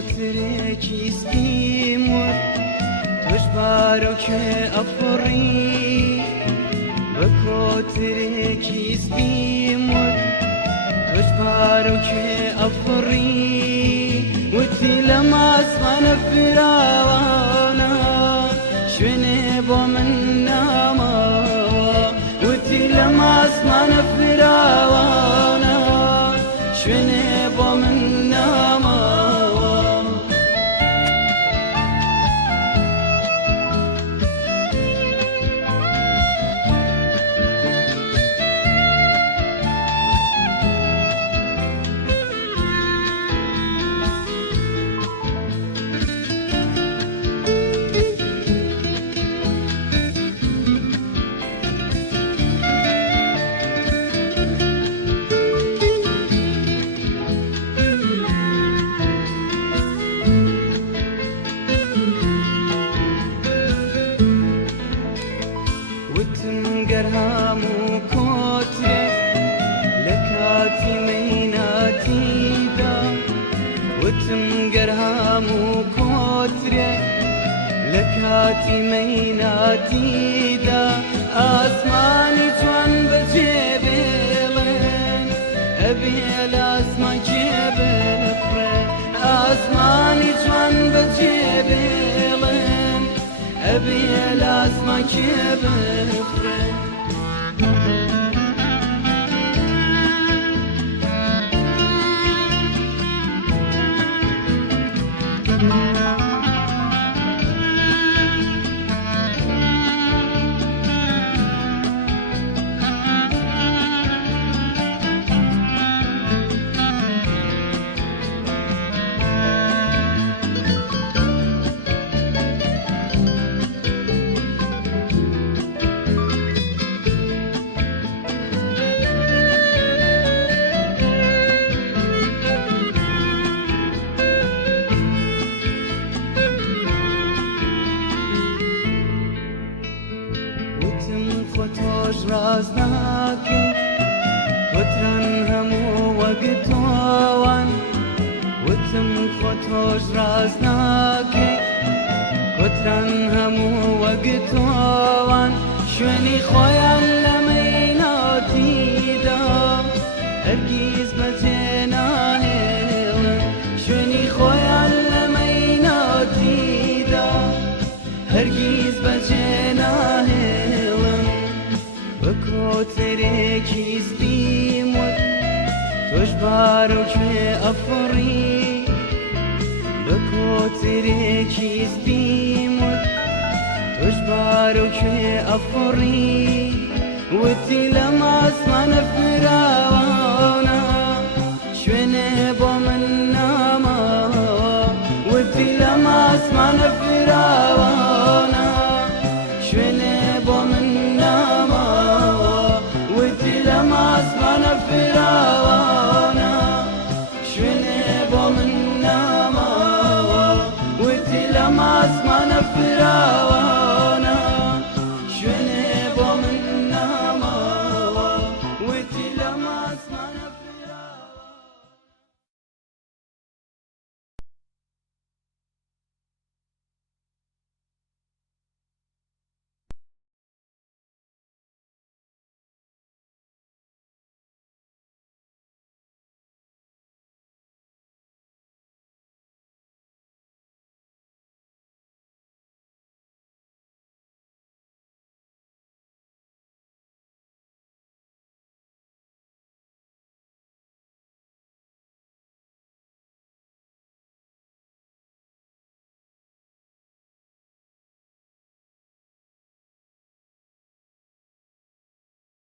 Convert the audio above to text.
تركي سبيمور تجبارك أفري بكو تركي سبيمور تجبارك أفري وتي لما أسمع فراوانا شويني بومن ناما وتي لما أسمع فراوانا شويني بومن ناما وتمقرهام وكوتري لكاتي ميناتي دا وتمقرهام وكوتري لكاتي ميناتي دا أسماني جوان بجيبلن أبي الأسمان جيبلن أسماني جوان بجيبلن أبي الأسمان جيبلن خوتوش رازناكي كتران همو وقتوان وتم خوتوش رازناكي كتران همو وقتوان شويني خويا لميناتي دا هرقيز متينا هيلن شويني خويا لميناتي دا هرقيز متينا هيلن بكو تركي سبيمور تجبارك أفري بكو تركي سبيمور تجبارك أفري وتي لما أسمع فراوانا شويني بومن ناما وتي لما أسمع فراوانا شويني بومن ناما وتي لما أسمع فراوانا شويني بومن